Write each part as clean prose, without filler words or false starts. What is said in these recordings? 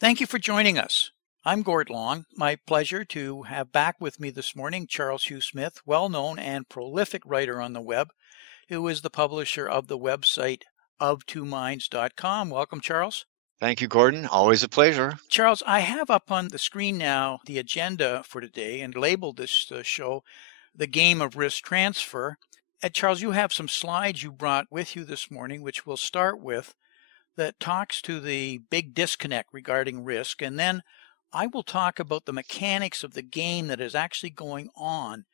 Thank you for joining us. I'm Gord Long. My pleasure to have back with me this morning Charles Hugh Smith, well known and prolific writer on the web, who is the publisher of the website of2minds.com. Welcome, Charles. Thank you, Gordon. Always a pleasure. Charles, I have up on the screen now the agenda for today and labeled this show The Game of Risk Transfer. Charles, you have some slides you brought with you this morning, which we'll start with, that talks to the big disconnect regarding risk. And then I will talk about the mechanics of the game that is actually going on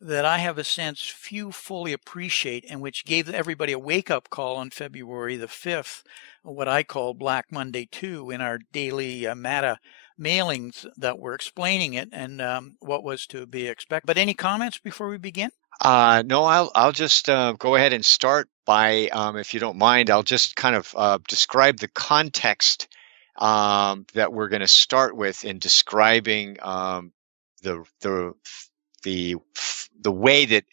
that I have a sense few fully appreciate, and which gave everybody a wake-up call on February the 5th, what I call Black Monday 2, in our daily MATA mailings that were explaining it and what was to be expected. But any comments before we begin? No, I'll just go ahead and start by, if you don't mind, I'll just kind of describe the context that we're going to start with in describing the way that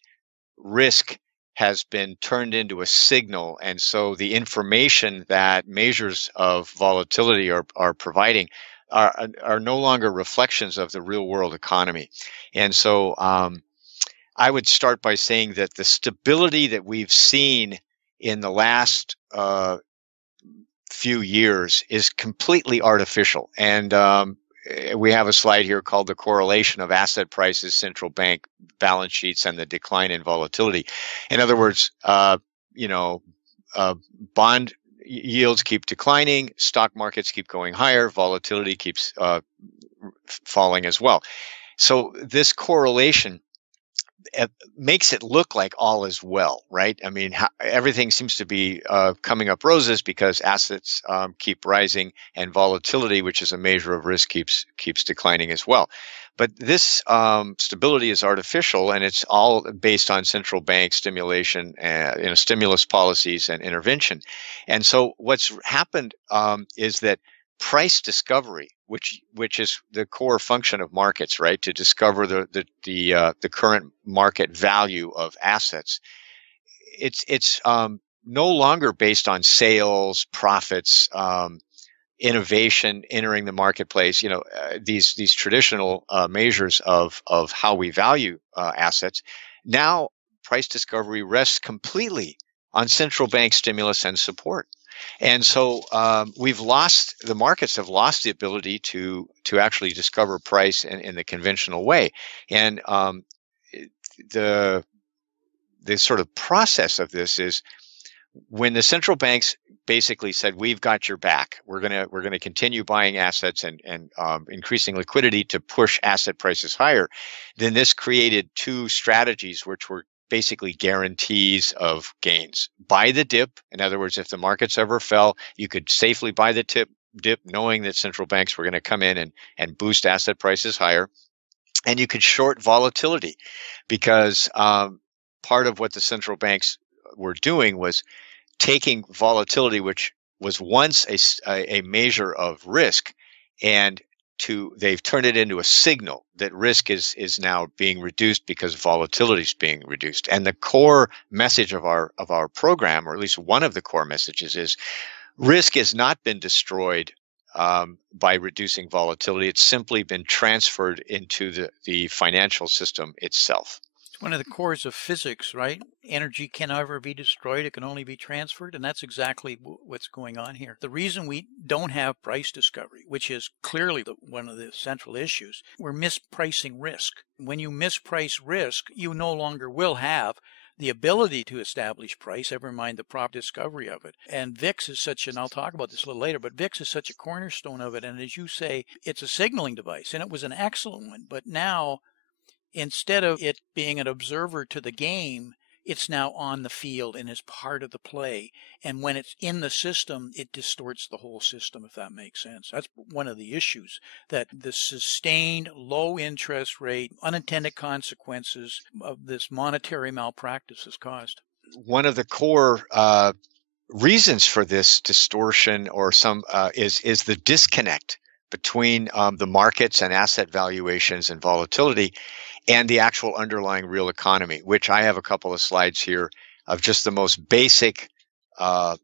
risk has been turned into a signal, and so the information that measures of volatility are providing are no longer reflections of the real world economy. And so I would start by saying that the stability that we've seen in the last few years is completely artificial. And we have a slide here called the correlation of asset prices, central bank balance sheets, and the decline in volatility. In other words, bond yields keep declining, stock markets keep going higher, volatility keeps falling as well. So this correlation makes it look like all is well, right? I mean, everything seems to be coming up roses because assets keep rising and volatility, which is a measure of risk, keeps declining as well. But this stability is artificial, and it's all based on central bank stimulation, stimulus policies and intervention. And so what's happened is that price discovery, which is the core function of markets, right, to discover the current market value of assets, it's no longer based on sales, profits, innovation entering the marketplace. These traditional measures of how we value assets. Now, price discovery rests completely on central bank stimulus and support. And so the markets have lost the ability to actually discover price in the conventional way. And the sort of process of this is when the central banks basically said, we've got your back, we're gonna continue buying assets and increasing liquidity to push asset prices higher, then this created two strategies which were basically guarantees of gains. Buy the dip. In other words, if the markets ever fell, you could safely buy the dip knowing that central banks were going to come in and boost asset prices higher. And you could short volatility because part of what the central banks were doing was taking volatility, which was once a measure of risk, and they've turned it into a signal that risk is now being reduced because volatility is being reduced. And the core message of our program, or at least one of the core messages, is risk has not been destroyed by reducing volatility. It's simply been transferred into the financial system itself. One of the cores of physics, right? Energy can never be destroyed. It can only be transferred. And that's exactly what's going on here. The reason we don't have price discovery, which is clearly one of the central issues, we're mispricing risk. When you misprice risk, you no longer will have the ability to establish price, never mind the proper discovery of it. And VIX is such, and I'll talk about this a little later, but VIX is such a cornerstone of it. And as you say, it's a signaling device, and it was an excellent one. But now, instead of it being an observer to the game, it's now on the field and is part of the play. And when it's in the system, it distorts the whole system, if that makes sense. That's one of the issues that the sustained low interest rate, unintended consequences of this monetary malpractice has caused. One of the core reasons for this distortion or is the disconnect between the markets and asset valuations and volatility and the actual underlying real economy, which I have a couple of slides here of just the most basic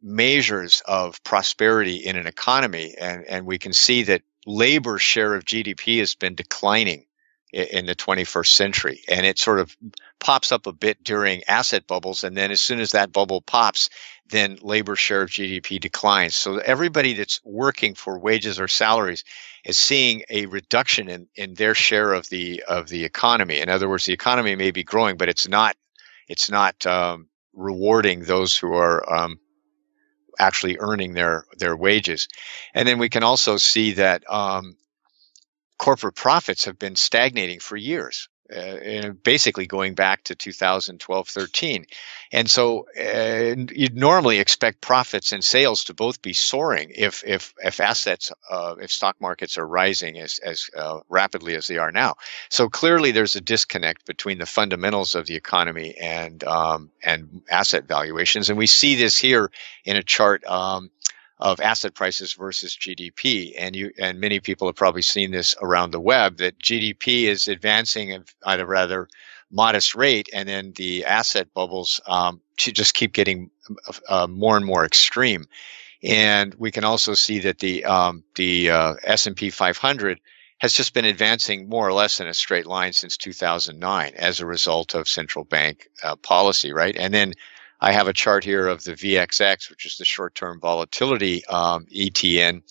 measures of prosperity in an economy, and we can see that labor share of GDP has been declining in the 21st century, and it sort of pops up a bit during asset bubbles, and then as soon as that bubble pops, then labor share of GDP declines. So everybody that's working for wages or salaries is seeing a reduction in their share of the economy. In other words, the economy may be growing, but it's not rewarding those who are actually earning their wages. And then we can also see that corporate profits have been stagnating for years, basically going back to 2012-13. And so you'd normally expect profits and sales to both be soaring if assets, if stock markets are rising as rapidly as they are now. So clearly there's a disconnect between the fundamentals of the economy and asset valuations. And we see this here in a chart of asset prices versus GDP, and many people have probably seen this around the web, that GDP is advancing at a rather modest rate, and then the asset bubbles just keep getting more and more extreme. And we can also see that the S&P 500 has just been advancing more or less in a straight line since 2009 as a result of central bank policy, right? And then I have a chart here of the VXX, which is the short-term volatility ETN,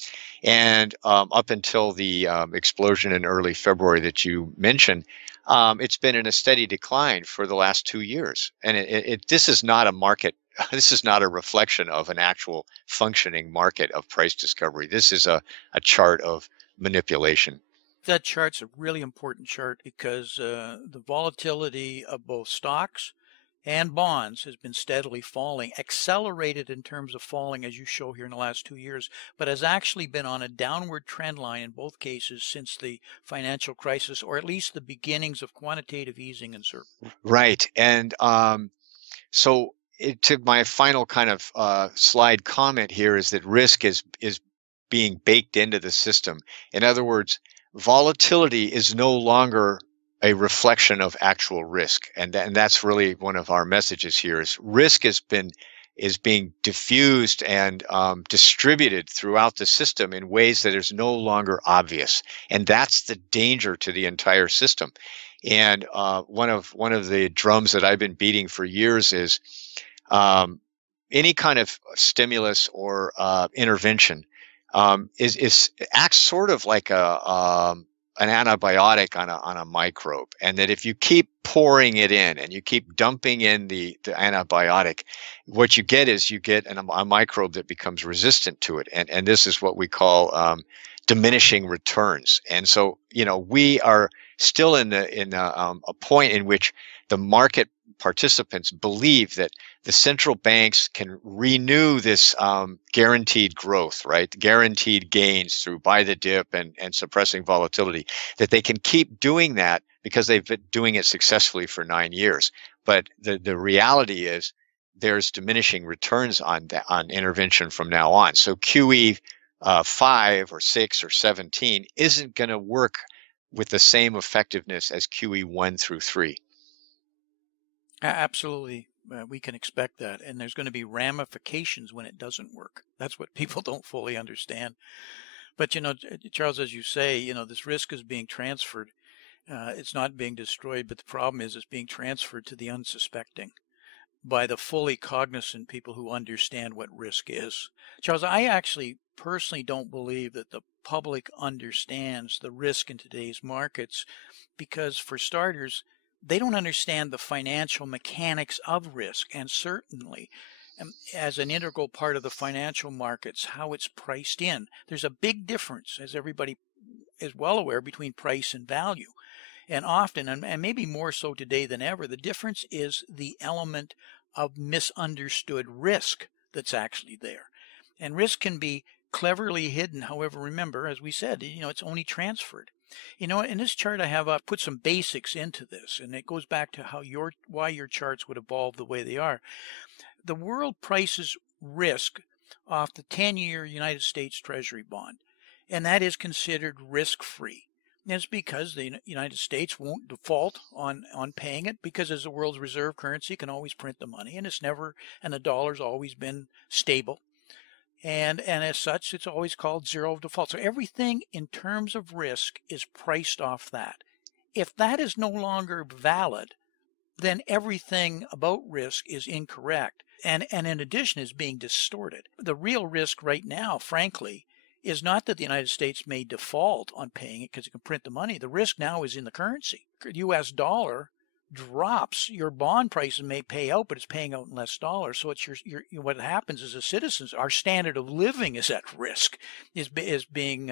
and up until the explosion in early February that you mentioned, it's been in a steady decline for the last 2 years. And this is not a market. This is not a reflection of an actual functioning market of price discovery. This is a chart of manipulation. That chart's a really important chart because the volatility of both stocks and bonds has been steadily falling, accelerated in terms of falling as you show here in the last 2 years, but has actually been on a downward trend line in both cases since the financial crisis, or at least the beginnings of quantitative easing and so. Right. And so to my final kind of slide comment here is that risk is being baked into the system. In other words, volatility is no longer a reflection of actual risk, and that's really one of our messages here. Is risk is being diffused and distributed throughout the system in ways that is no longer obvious, and that's the danger to the entire system. And one of the drums that I've been beating for years is any kind of stimulus or intervention acts sort of like an antibiotic on a microbe, and that if you keep pouring it in and you keep dumping in the antibiotic, what you get is a microbe that becomes resistant to it, and this is what we call diminishing returns. And so we are still in a point in which the market participants believe that the central banks can renew this guaranteed growth, right? Guaranteed gains through buy the dip and suppressing volatility, that they can keep doing that because they've been doing it successfully for 9 years. But the reality is there's diminishing returns on intervention from now on. So QE 5 or 6 or 17 isn't going to work with the same effectiveness as QE 1 through 3. Absolutely. We can expect that. And there's going to be ramifications when it doesn't work. That's what people don't fully understand. But, Charles, as you say, this risk is being transferred. It's not being destroyed, but the problem is it's being transferred to the unsuspecting by the fully cognizant people who understand what risk is. Charles, I actually personally don't believe that the public understands the risk in today's markets because, for starters, they don't understand the financial mechanics of risk, and certainly as an integral part of the financial markets, how it's priced in. There's a big difference, as everybody is well aware, between price and value. And often, and maybe more so today than ever, the difference is the element of misunderstood risk that's actually there. And risk can be cleverly hidden. However, remember, as we said, it's only transferred. In this chart I have put some basics into this, and it goes back to why your charts would evolve the way they are. The world prices risk off the 10-year United States Treasury bond, and that is considered risk-free. It's because the United States won't default on paying it, because as the world's reserve currency can always print the money, and the dollar's always been stable. And as such, it's always called zero default. So everything in terms of risk is priced off that. If that is no longer valid, then everything about risk is incorrect. And in addition is being distorted. The real risk right now, frankly, is not that the United States may default on paying it because it can print the money. The risk now is in the currency. The US dollar drops, your bond prices may pay out, but it's paying out in less dollars. So it's what happens is, as citizens, our standard of living is at risk, is being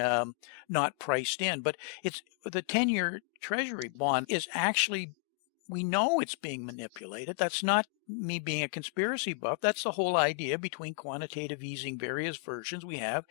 not priced in. But it's the 10-year Treasury bond is actually, we know it's being manipulated. That's not me being a conspiracy buff. That's the whole idea between quantitative easing, various versions we have,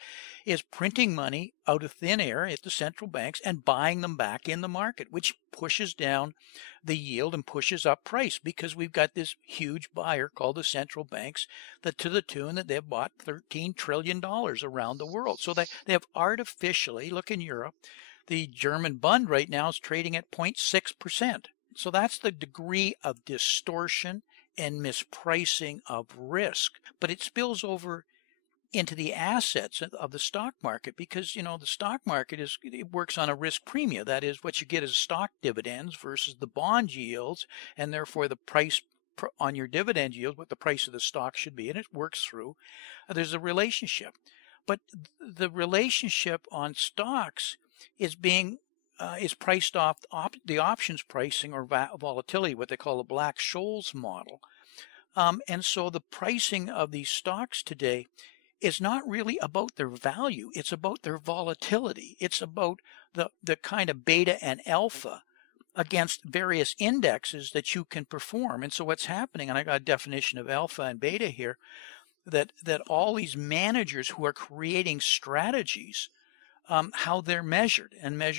is printing money out of thin air at the central banks and buying them back in the market, which pushes down the yield and pushes up price, because we've got this huge buyer called the central banks that, to the tune that they've bought $13 trillion around the world. So they have artificially, look in Europe, the German Bund right now is trading at 0.6%. So that's the degree of distortion and mispricing of risk. But it spills over into the assets of the stock market, because the stock market it works on a risk premium. That is, what you get is stock dividends versus the bond yields, and therefore the price on your dividend yield, what the price of the stock should be, and it works through. There's a relationship, but the relationship on stocks is priced off the options pricing or volatility, what they call the Black-Scholes model. And so the pricing of these stocks today is not really about their value. It's about their volatility. It's about the kind of beta and alpha against various indexes that you can perform. And so what's happening, and I got a definition of alpha and beta here, that all these managers who are creating strategies, how they're measured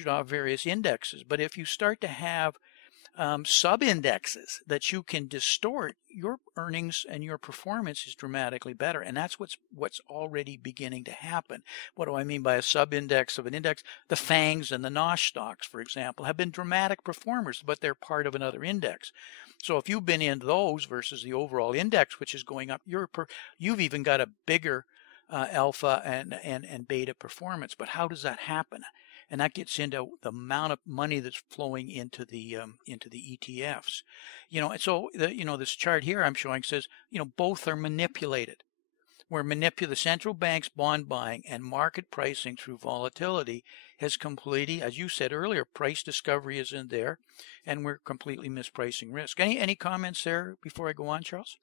off various indexes. But if you start to have sub-indexes that you can distort, your earnings and your performance is dramatically better. And that's what's already beginning to happen. What do I mean by a sub-index of an index? The FANGs and the NOSH stocks, for example, have been dramatic performers, but they're part of another index. So if you've been in those versus the overall index, which is going up, you've even got a bigger alpha and beta performance. But how does that happen? And that gets into the amount of money that's flowing into the ETFs. And so this chart here I'm showing says, both are manipulated. The central bank's bond buying and market pricing through volatility has completely, as you said earlier, price discovery isn't there, and we're completely mispricing risk. Any comments there before I go on, Charles?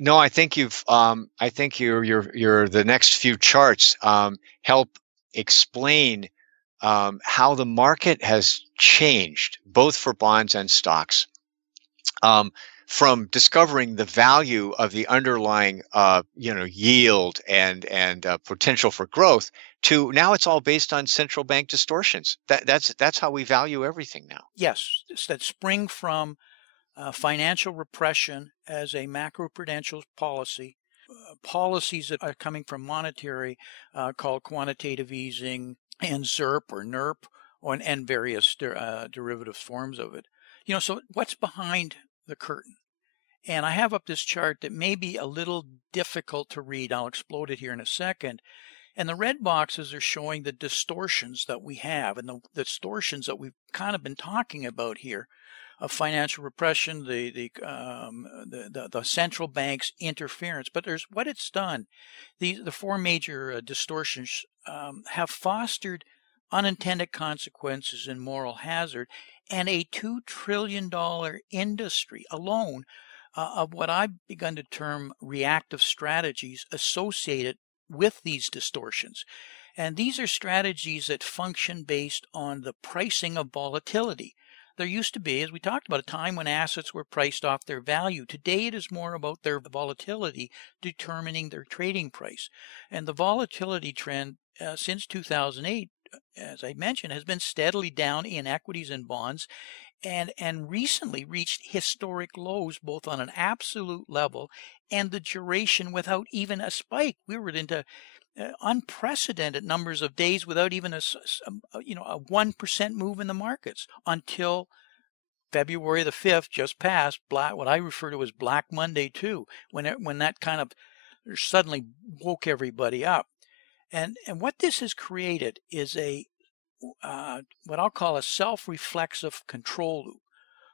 No, I think I think your the next few charts help explain how the market has changed, both for bonds and stocks, from discovering the value of the underlying yield and potential for growth, to now it's all based on central bank distortions. That's how we value everything now. Yes, that spring from financial repression as a macroprudential policy, policies that are coming from monetary, called quantitative easing and ZIRP or NIRP, and various derivative forms of it. So what's behind the curtain? And I have up this chart that may be a little difficult to read. I'll explode it here in a second. And the red boxes are showing the distortions that we have, and the distortions that we've kind of been talking about here, of financial repression, the central bank's interference. But there's what it's done. The four major distortions have fostered unintended consequences and moral hazard, and a $2 trillion industry alone of what I've begun to term reactive strategies associated with these distortions. And these are strategies that function based on the pricing of volatility. There used to be, as we talked about, a time when assets were priced off their value. Today it is more about their volatility determining their trading price. And the volatility trend since 2008, as I mentioned, has been steadily down in equities and bonds, and recently reached historic lows, both on an absolute level and the duration without even a spike. We were into unprecedented numbers of days without even a 1% move in the markets until February the 5th just passed, what I refer to as Black Monday too, when that kind of suddenly woke everybody up. And what this has created is what I'll call a self-reflexive control loop.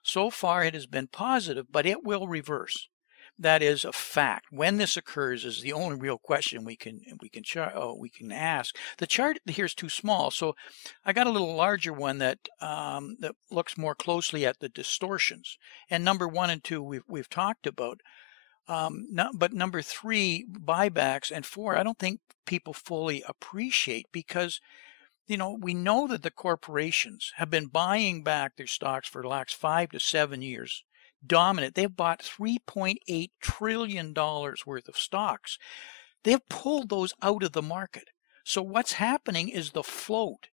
So far it has been positive, but it will reverse. That is a fact. When this occurs is the only real question we can ask. The chart here is too small, so I got a little larger one that looks more closely at the distortions. And number 1 and 2 we've talked about. But number 3, buybacks, and 4, I don't think people fully appreciate, because we know that the corporations have been buying back their stocks for the last 5 to 7 years. Dominant. They've bought $3.8 trillion worth of stocks. They've pulled those out of the market. So what's happening is the float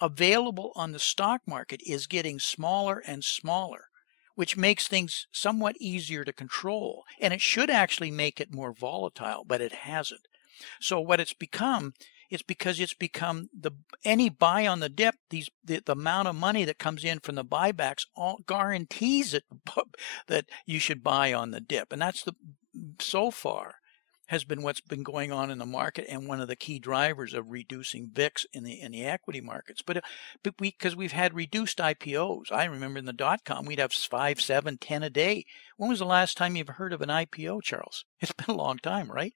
available on the stock market is getting smaller and smaller, which makes things somewhat easier to control. And it should actually make it more volatile, but it hasn't. So what it's become, it's because it's become any buy on the dip, the amount of money that comes in from the buybacks all guarantees it that you should buy on the dip. And that's so far has been what's been going on in the market, and one of the key drivers of reducing VIX in the equity markets. But because we've had reduced IPOs. I remember in the .com we'd have 5, 7, 10 a day. When was the last time you've heard of an IPO, Charles? It's been a long time, right?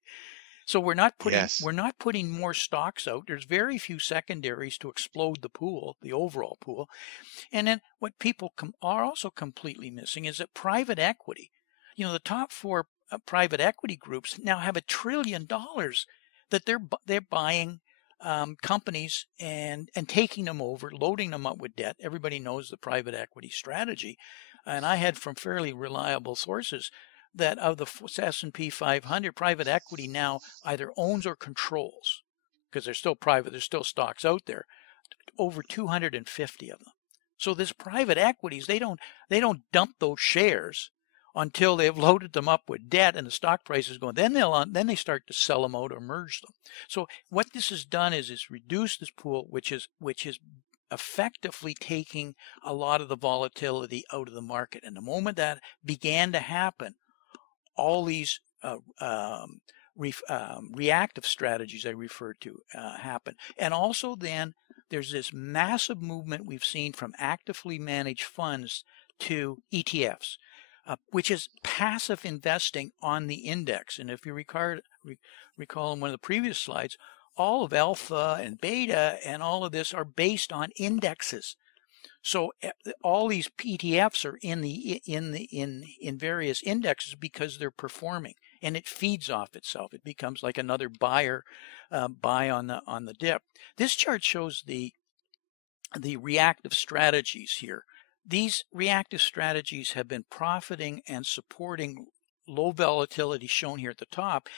So we're not putting more stocks out. There's very few secondaries to explode the pool, the overall pool. And then what people are also completely missing is that private equity, the top 4 private equity groups now have $1 trillion that they're buying companies and taking them over, loading them up with debt. Everybody knows the private equity strategy. And I had from fairly reliable sources that of the S&P 500, private equity now either owns or controls, because they're still private, there's still stocks out there, over 250 of them. So this private equities, they don't dump those shares until they've loaded them up with debt and the stock price is going. Then they start to sell them out or merge them. So what this has done is it's reduced this pool, which is effectively taking a lot of the volatility out of the market. And the moment that began to happen, all these reactive strategies I referred to happen. And also then there's this massive movement we've seen from actively managed funds to ETFs, which is passive investing on the index. And if you recall in one of the previous slides, all of alpha and beta and all of this are based on indexes. So all these ETFs are in various indexes because they're performing, and it feeds off itself. It becomes like another buy on the dip. This chart shows the reactive strategies here. These reactive strategies have been profiting and supporting low volatility, shown here at the top,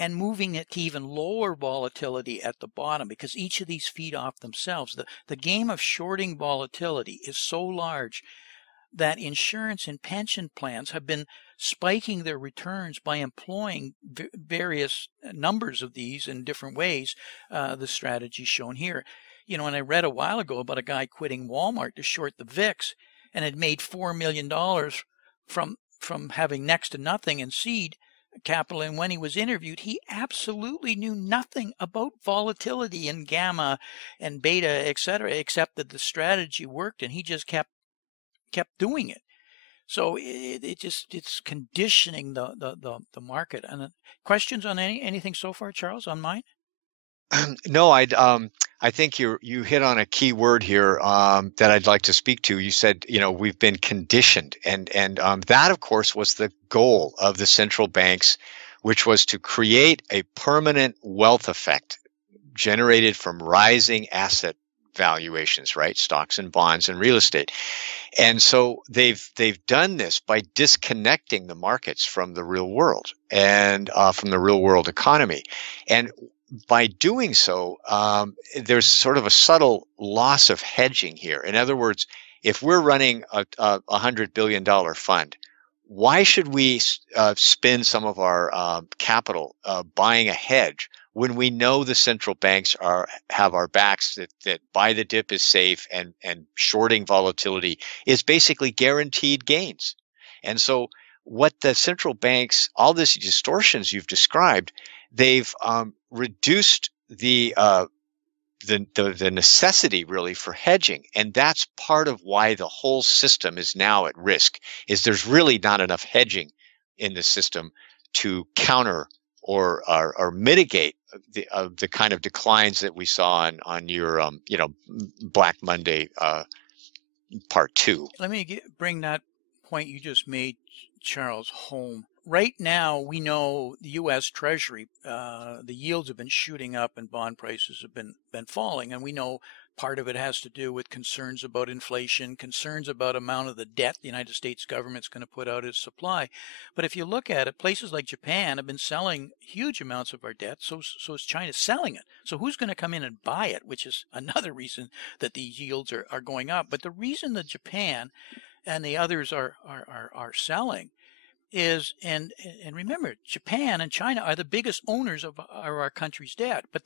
and moving it to even lower volatility at the bottom, because each of these feed off themselves. The game of shorting volatility is so large that insurance and pension plans have been spiking their returns by employing various numbers of these in different ways, the strategy shown here. And I read a while ago about a guy quitting Walmart to short the VIX and had made $4 million from having next to nothing in seed capital. And when he was interviewed, he absolutely knew nothing about volatility and gamma and beta, etc., except that the strategy worked, and he just kept doing it. So it's conditioning the market. And questions on anything so far, Charles, on mine? No, I think you hit on a key word here that I'd like to speak to. You said, we've been conditioned, and that, of course, was the goal of the central banks, which was to create a permanent wealth effect generated from rising asset valuations, right? Stocks and bonds and real estate. And so they've done this by disconnecting the markets from the real world and from the real world economy. And by doing so, there's sort of a subtle loss of hedging here. In other words, if we're running a $100 billion fund, why should we spend some of our capital buying a hedge when we know the central banks have our backs, that buy the dip is safe, and shorting volatility is basically guaranteed gains. And so what the central banks, all these distortions you've described, they've reduced the necessity really for hedging, and that's part of why the whole system is now at risk. Is there's really not enough hedging in the system to counter or mitigate the kind of declines that we saw on your Black Monday part 2. Let me bring that point you just made, Charles, home. Right now, we know the U.S. Treasury, the yields have been shooting up and bond prices have been falling. And we know part of it has to do with concerns about inflation, concerns about amount of the debt the United States government's going to put out as supply. But if you look at it, places like Japan have been selling huge amounts of our debt. So is China selling it. So who's going to come in and buy it, which is another reason that these yields are going up. But the reason that Japan and the others are selling is, and remember, Japan and China are the biggest owners of our country's debt, but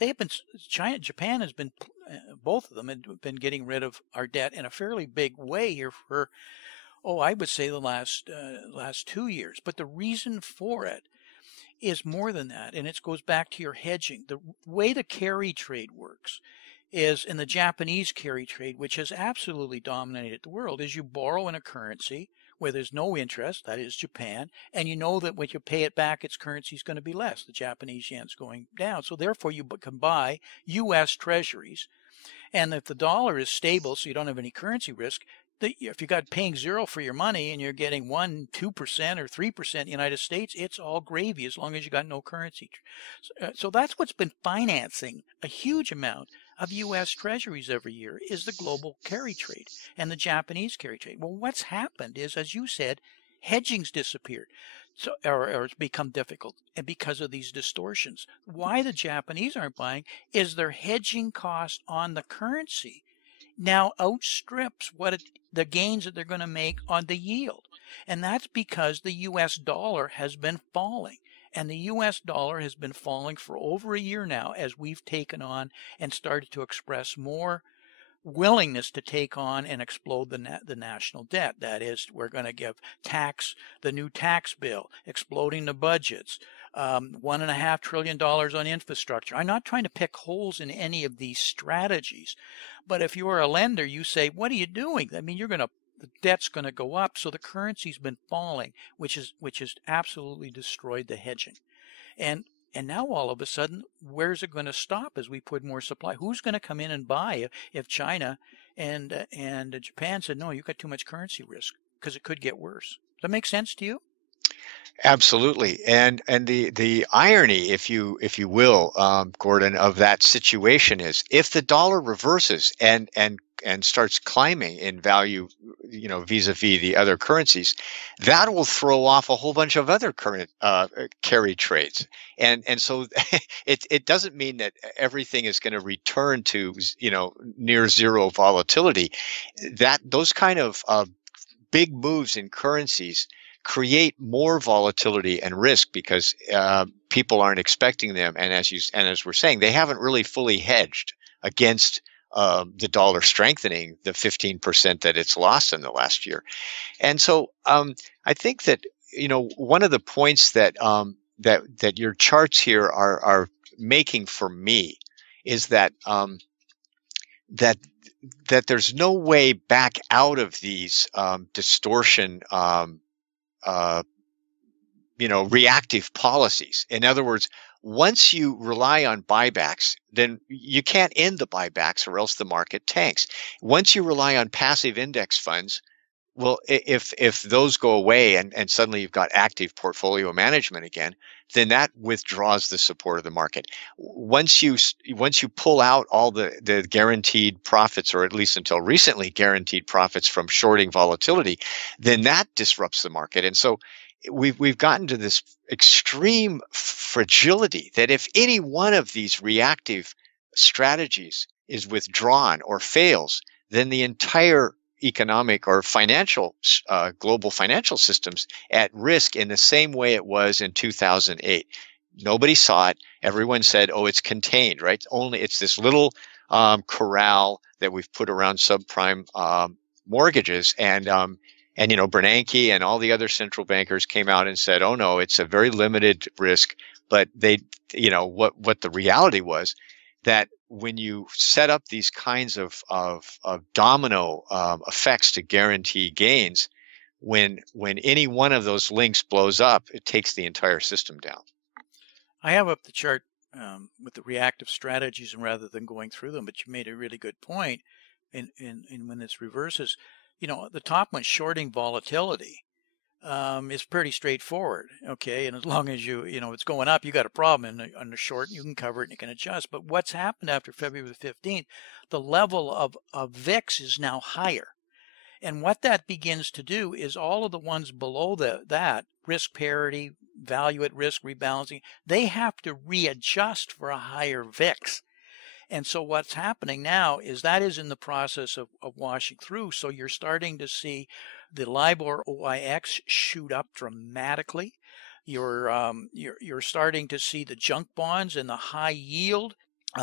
Japan has been, both of them have been getting rid of our debt in a fairly big way here for, I would say the last 2 years. But the reason for it is more than that, and it goes back to your hedging. The way the carry trade works is, in the Japanese carry trade, which has absolutely dominated the world, is you borrow in a currency where there's no interest, that is Japan, and you know that when you pay it back, its currency is going to be less. The Japanese yen's going down. So therefore, you can buy U.S. treasuries. And if the dollar is stable, so you don't have any currency risk, if you got paying zero for your money and you're getting 1%, 2%, or 3% in the United States, it's all gravy as long as you got no currency. So that's what's been financing a huge amount of U.S. treasuries every year, is the global carry trade and the Japanese carry trade. Well, what's happened is, as you said, hedging's disappeared. So, or it's become difficult, and because of these distortions. Why the Japanese aren't buying is their hedging cost on the currency now outstrips the gains that they're going to make on the yield. And that's because the U.S. dollar has been falling. And the U.S. dollar has been falling for over a year now, as we've taken on and started to express more willingness to take on and explode the national debt. That is, we're going to give the new tax bill, exploding the budgets, $1.5 trillion on infrastructure. I'm not trying to pick holes in any of these strategies, but if you're a lender, you say, what are you doing? I mean, the debt's going to go up, so the currency's been falling, which has absolutely destroyed the hedging. And now all of a sudden, where's it going to stop as we put more supply? Who's going to come in and buy if China and Japan said, no, you've got too much currency risk, because it could get worse? Does that make sense to you? Absolutely, and the irony, if you will, Gordon, of that situation is, if the dollar reverses and starts climbing in value, vis-a-vis the other currencies, that will throw off a whole bunch of other current carry trades, and so it doesn't mean that everything is going to return to near zero volatility. That those kind of big moves in currencies create more volatility and risk, because people aren't expecting them, and as we're saying, they haven't really fully hedged against the dollar strengthening the 15% that it's lost in the last year. And so I think that one of the points that that your charts here are making for me is that that there's no way back out of these distortion reactive policies. In other words, once you rely on buybacks, then you can't end the buybacks, or else the market tanks. Once you rely on passive index funds, well, if those go away and suddenly you've got active portfolio management again, then that withdraws the support of the market. Once you pull out all the guaranteed profits, or at least until recently guaranteed profits from shorting volatility, then that disrupts the market. And so we've gotten to this extreme fragility that if any one of these reactive strategies is withdrawn or fails, then the entire economic or financial global financial systems at risk, in the same way it was in 2008. Nobody saw it, everyone said, "Oh, it's contained, right? It's this little corral that we've put around subprime mortgages." And Bernanke and all the other central bankers came out and said, "Oh no, it's a very limited risk." But what the reality was that when you set up these kinds of domino effects to guarantee gains, when any one of those links blows up, it takes the entire system down. I have up the chart with the reactive strategies, and rather than going through them, but you made a really good point. In when this reverses, the top one, shorting volatility, is pretty straightforward. Okay, and as long as it's going up, you got a problem. And on the short, you can cover it and you can adjust. But what's happened after February 15th? The level of VIX is now higher. And what that begins to do is all of the ones below that, risk parity, value at risk, rebalancing, they have to readjust for a higher VIX. And so what's happening now is that is in the process of washing through. So you're starting to see the LIBOR OIX shoot up dramatically. You're starting to see the junk bonds and the high yield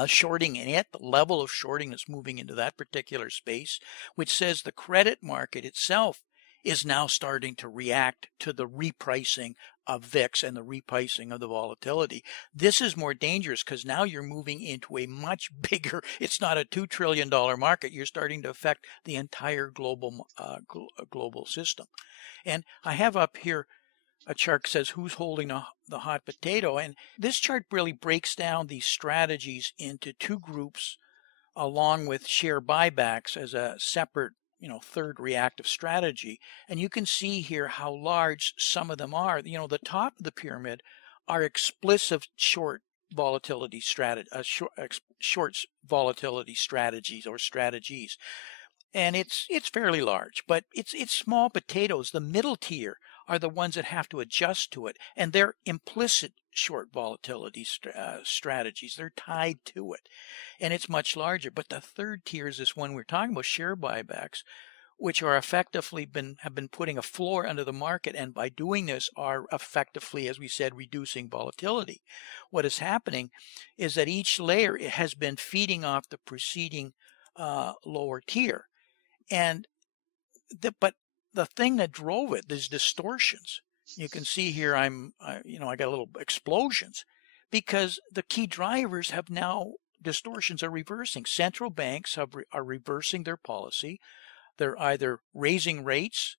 shorting in it, the level of shorting that's moving into that particular space, which says the credit market itself is now starting to react to the repricing of VIX and the repricing of the volatility. This is more dangerous because now you're moving into a much bigger, it's not a $2 trillion market. You're starting to affect the entire global system. And I have up here a chart that says who's holding the hot potato. And this chart really breaks down these strategies into two groups along with share buybacks as a separate third reactive strategy. And you can see here how large some of them are. The top of the pyramid are explicit short volatility short volatility strategies or strategies. And it's fairly large, but it's small potatoes. The middle tier are the ones that have to adjust to it, and they're implicit short volatility strategies. They're tied to it, and it's much larger. But the third tier is this one we're talking about, share buybacks, which are effectively have been putting a floor under the market, and by doing this are effectively, as we said, reducing volatility. What is happening is that each layer has been feeding off the preceding lower tier, and but the thing that drove it, these distortions. You can see here I got little explosions because the key drivers have now, distortions are reversing. Central banks are reversing their policy. They're either raising rates,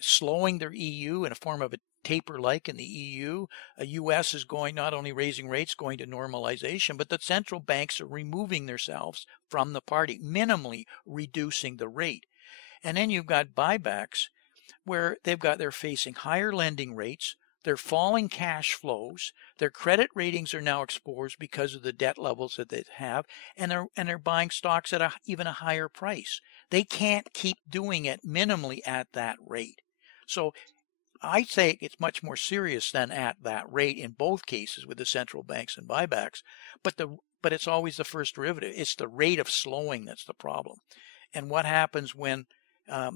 slowing their EU in a form of a taper like in the EU. A US is going, not only raising rates, going to normalization, but the central banks are removing themselves from the party, minimally reducing the rate. And then you've got buybacks where they're facing higher lending rates, they're falling cash flows, their credit ratings are now exposed because of the debt levels that they have, and they're buying stocks at even a higher price. They can't keep doing it minimally at that rate. So I say it's much more serious than at that rate in both cases with the central banks and buybacks, but it's always the first derivative. It's the rate of slowing that's the problem. And what happens when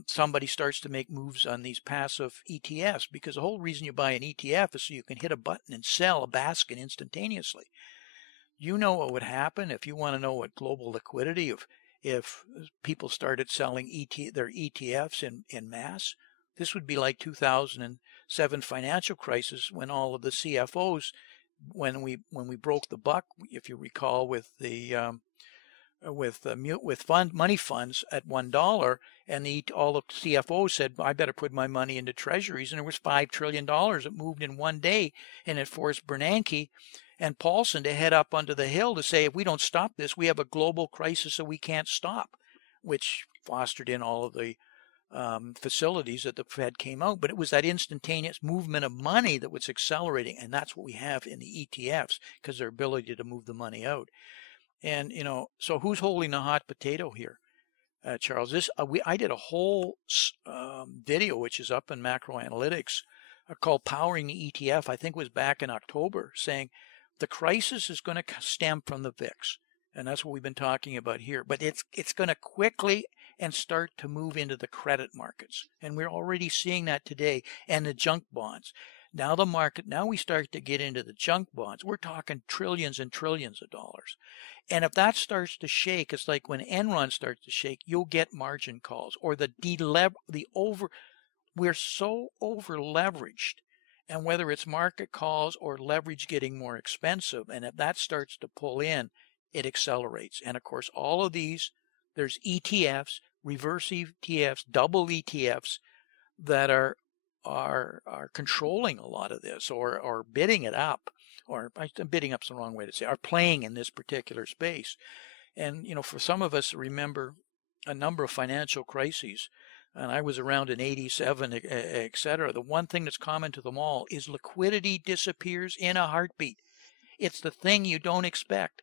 somebody starts to make moves on these passive ETFs? Because the whole reason you buy an ETF is so you can hit a button and sell a basket instantaneously. You know what would happen if you want to know what global liquidity, if people started selling their ETFs in mass. This would be like 2007 financial crisis when all of the CFOs, when we broke the buck, if you recall, with the money funds at $1, and all the CFOs said, I better put my money into treasuries, and there was $5 trillion that moved in one day, and it forced Bernanke and Paulson to head up onto the Hill to say, if we don't stop this, we have a global crisis that we can't stop, which fostered in all of the facilities that the Fed came out. But it was that instantaneous movement of money that was accelerating, and that's what we have in the ETFs because their ability to move the money out. And so who's holding the hot potato here, Charles? I did a whole video which is up in Macro Analytics called "Powering the ETF." I think it was back in October, saying the crisis is going to stem from the VIX, and that's what we've been talking about here. But it's going to quickly and start to move into the credit markets, and we're already seeing that today, and the junk bonds. Now the market, now we start to get into the junk bonds. We're talking trillions and trillions of dollars. And if that starts to shake, it's like when Enron starts to shake, you'll get margin calls or we're so over leveraged. And whether it's market calls or leverage getting more expensive, and if that starts to pull in, it accelerates. And of course, all of these, there's ETFs, reverse ETFs, double ETFs that are controlling a lot of this or bidding it up, or bidding up's the wrong way to say, are playing in this particular space. And for some of us, remember a number of financial crises, and I was around in 87, etc. The one thing that's common to them all is liquidity disappears in a heartbeat. It's the thing you don't expect,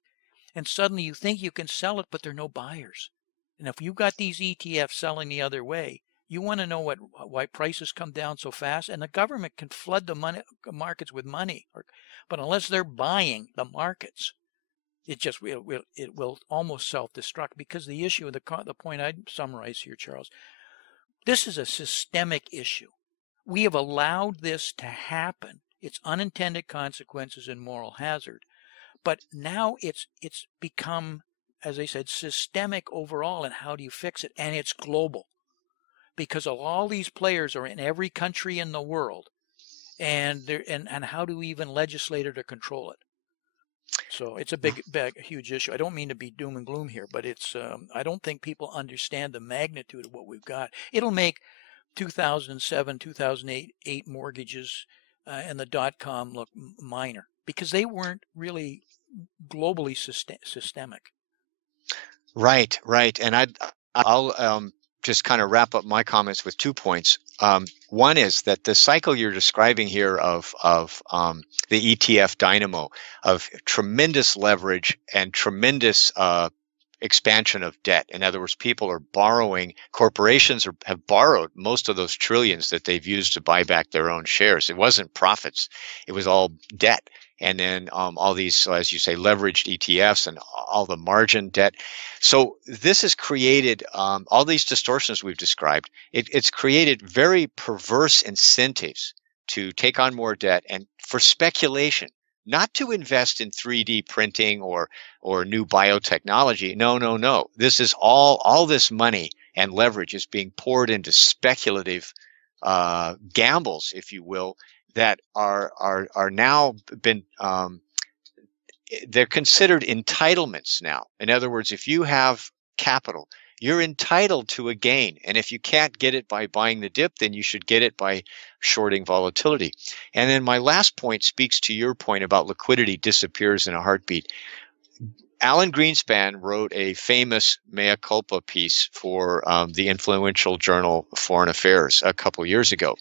and suddenly you think you can sell it, but there are no buyers. And if you've got these ETFs selling the other way, you want to know why prices come down so fast, and the government can flood the markets with money, but unless they're buying the markets, it will almost self-destruct. Because the issue, the point I'd summarize here, Charles, this is a systemic issue. We have allowed this to happen. It's unintended consequences and moral hazard, but now it's become, as I said, systemic overall. And how do you fix it? And it's global, because all these players are in every country in the world, and how do we even legislate it or control it? So it's a big, huge issue. I don't mean to be doom and gloom here, but it's I don't think people understand the magnitude of what we've got. It'll make 2007, 2008 mortgages and the dot-com look minor, because they weren't really globally systemic. Right. And I'll just kind of wrap up my comments with 2 points. One is that the cycle you're describing here of the ETF dynamo, of tremendous leverage and tremendous expansion of debt. In other words, people are borrowing, corporations have borrowed most of those trillions that they've used to buy back their own shares. It wasn't profits, it was all debt. And then all these, as you say, leveraged ETFs and all the margin debt. So this has created all these distortions we've described. It's created very perverse incentives to take on more debt and for speculation, not to invest in 3D printing or new biotechnology. No. This is all this money and leverage is being poured into speculative gambles, if you will, that are now been they're considered entitlements now. In other words, if you have capital, you're entitled to a gain. And if you can't get it by buying the dip, then you should get it by shorting volatility. And then my last point speaks to your point about liquidity disappears in a heartbeat. Alan Greenspan wrote a famous mea culpa piece for the influential journal Foreign Affairs a couple years ago.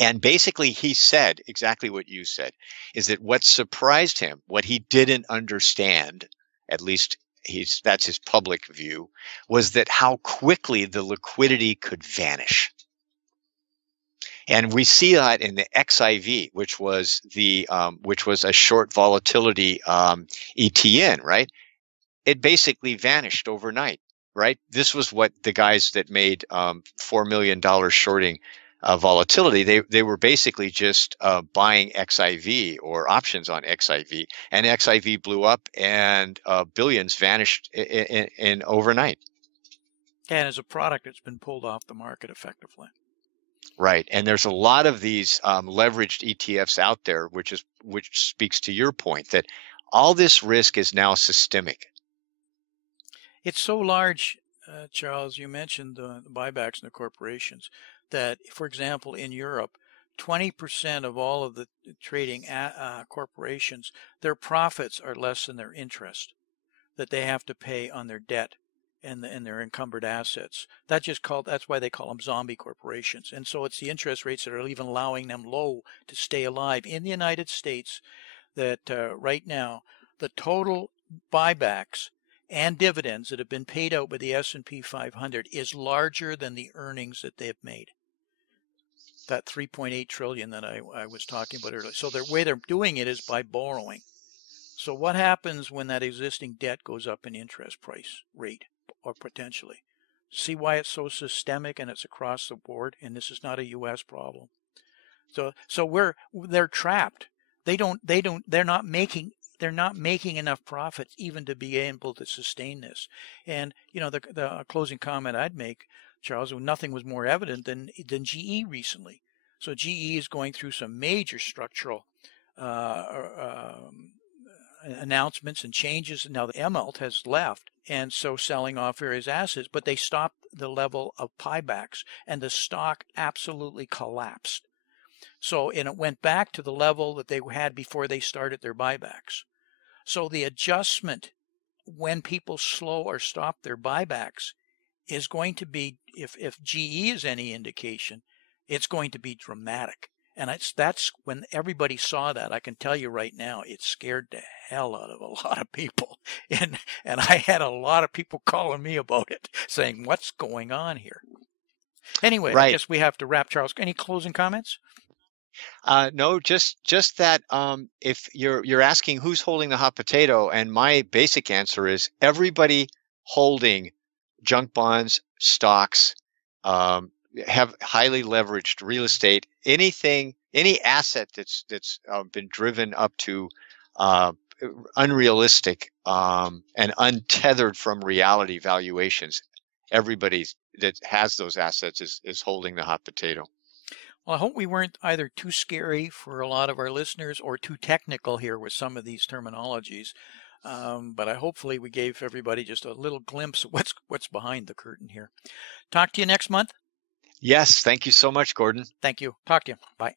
And basically he said exactly what you said, is that what surprised him, what he didn't understand, at least that's his public view, was that how quickly the liquidity could vanish. And we see that in the XIV, which was a short volatility ETN, right? It basically vanished overnight, right? This was what the guys that made $4 million shorting volatility, they were basically just buying XIV or options on XIV, and XIV blew up and billions vanished in overnight. And as a product, it's been pulled off the market effectively. Right, and there's a lot of these leveraged ETFs out there, which speaks to your point that all this risk is now systemic. It's so large, Charles. You mentioned the buybacks in the corporations. That, for example, in Europe, 20% of all of the trading corporations, their profits are less than their interest that they have to pay on their debt and their encumbered assets. That's why they call them zombie corporations. And so it's the interest rates that are even allowing them low to stay alive. In the United States, that right now, the total buybacks and dividends that have been paid out by the S&P 500 is larger than the earnings that they've made. That 3.8 trillion that I was talking about earlier. So the way they're doing it is by borrowing. So what happens when that existing debt goes up in interest price rate, or potentially? See why it's so systemic and it's across the board, and this is not a U.S. problem. So they're trapped. They're not making enough profits even to be able to sustain this. And the closing comment I'd make, Charles, nothing was more evident than GE recently. So GE is going through some major structural announcements and changes. Now the Immelt has left, and so selling off various assets, but they stopped the level of buybacks, and the stock absolutely collapsed. So, and it went back to the level that they had before they started their buybacks. So the adjustment when people slow or stop their buybacks is going to be, if GE is any indication, it's going to be dramatic. And that's when everybody saw that. I can tell you right now, it scared the hell out of a lot of people. And I had a lot of people calling me about it, saying, what's going on here? Anyway, Right. I guess we have to wrap. Charles, any closing comments? No, just that if you're asking who's holding the hot potato, and my basic answer is everybody holding junk bonds, stocks, have highly leveraged real estate, any asset that's been driven up to unrealistic and untethered from reality valuations. Everybody that has those assets is holding the hot potato. Well, I hope we weren't either too scary for a lot of our listeners or too technical here with some of these terminologies. But hopefully we gave everybody just a little glimpse of what's behind the curtain here. Talk to you next month. Yes, thank you so much, Gordon. Thank you. Talk to you. Bye.